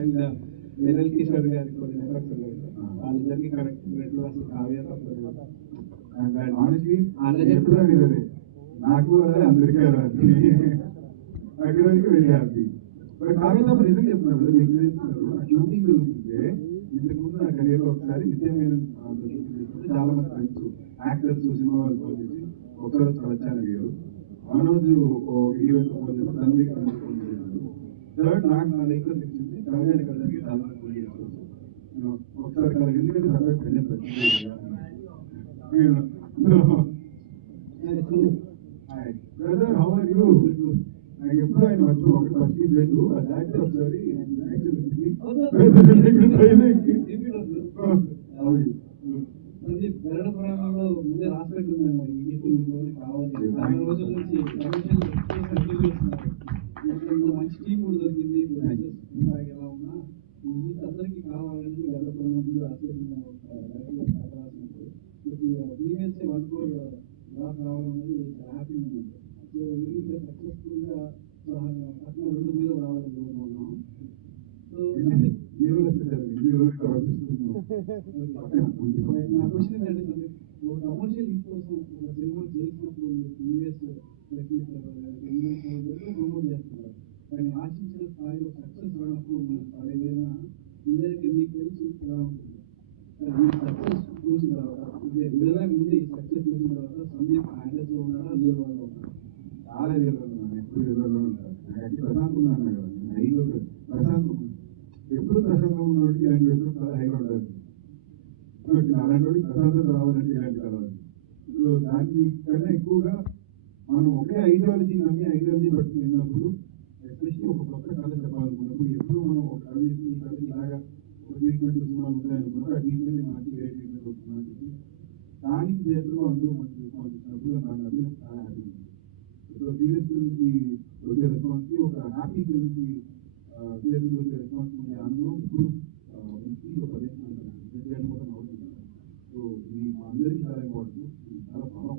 And వెనల్ Kishore గారికి కొన్ని effects ఉన్నాయి. వాళ్ళిద్దరికి కనెక్ట్ అయినట్లు అసలు కావ్య ఆనెస్ట్లీ ఎప్పుడు అనేది నాకు అలాగే అందరికీ అలాంటి అక్కడ వరకు వెరీ హ్యాపీ. బట్ కావ్యతో నిజంగా చెప్తున్నారు కదా, మీకు చెప్తున్నారు షూటింగ్ జరుగుతుంటే ఇంతకు ముందు నా కెరీర్ లో ఒకసారి నిత్యమైన షూటింగ్ చేసుకుంటే చాలా మంది ఫ్రెండ్స్ యాక్టర్స్ సినిమా వాళ్ళు ఫోన్ చేసి ఒకసారి వచ్చి వచ్చాను అడిగారు. మనోజ్ హీరోయిన్ ఫోన్ చేసి తండ్రి ఫోన్ చేశారు. థర్డ్ నాకు నా లైఫ్ లో తెలిసింది కావ్యాన్ని కలిసి చాలా మంది ఫోన్ చేస్తారు ఒకసారి కదా, ఎందుకంటే సర్వైవ్ పెళ్ళి బ్రదర్ హౌ ఆర్ యూ. నాకు ఎప్పుడు ఆయన వచ్చి ఒకటి ఫస్ట్ లేదు దాంట్లో ఒకసారి గరుడ పురాణంలో ముందే రాసిపెట్టి ఉందేమో ఈ కావాలి చాలా రోజుల నుంచి మంచి టీం కూడా దొరికింది. ఎలా ఉన్నా అందరికీ కావాలని గరుడ పురాణం ముందు రాసిపెట్టిన ప్రీవియస్ 1 crore రావడం అనేది హ్యాపీ మూమెంట్. సో ఇది సక్సెస్ఫుల్ గా 2 మీద రావాలని కోరుకుంటున్నాం. సో నా క్వశ్చన్ ఏంటంటే కమర్షియల్ హిట్ కోసం ఒక సినిమా చేసినప్పుడు ప్రీవియస్ ప్రమోట్ చేస్తున్నారు, కానీ ఆశించిన స్థాయిలో సక్సెస్ రానప్పుడు మీరు పడేదైనా ఇండైరెక్ట్గా మీకు తెలిసి ఎలా ఉంటుంది? సక్సెస్ చూసిన తర్వాత విడుదల ముందు ఈ సక్సెస్ చూసిన తర్వాత సందీప్ హ్యాండల్స్ లో ఉన్నారా రియల్ వాళ్ళు ఉన్నారా? చాలా రియల్ ఉన్నాను, ఎప్పుడు రియల్ ఉంటాను. ప్రశాంతంగా ఉన్నాను కదా, హైలో ప్రశాంతం ఎప్పుడు ప్రశాంతంగా ఉన్నోడికి ఇలాంటి వ్యక్తులు చాలా హైలో ఉండాలి. అలాంటి వాడికి ప్రశాంతత రావాలంటే ఇలాంటి కలవాలి. సో దాన్ని కన్నా ఎక్కువగా మనం ఒకే ఐడియాలజీ నమ్మి ఐడియాలజీ పట్టుకుని వెళ్ళినప్పుడు, ఎస్పెషల్లీ ఒక కొత్త కథ చెప్పాలనుకున్నప్పుడు ఎప్పుడు మనం ఒక కథ చెప్పి ఈ కథకి ఇలాగా ఒక ట్రీట్మెంట్ సినిమాలు ఉంటాయనుకున్నప్పుడు ఆ ట్రీట్మెంట్ మార్చి వేరే ట్రీట్మెంట్ వస్తుందని చెప్పి దానికి థియేటర్లో అందరూ మంచి రెస్పాన్స్ ఇచ్చినప్పుడు దాన్ని అది చాలా హ్యాపీ ఉంది. ఇప్పుడు సీరియస్ ఫిల్మ్కి వచ్చే రెస్పాన్స్కి ఒక హ్యాపీ ఫిల్మ్కి థియేటర్కి వచ్చే రెస్పాన్స్ ఉండే ఆనందం ఇప్పుడు ఒక 10 అవుతుంది. సో ఇది మా అందరికీ చాలా ఇంపార్టెంట్, చాలా బలం.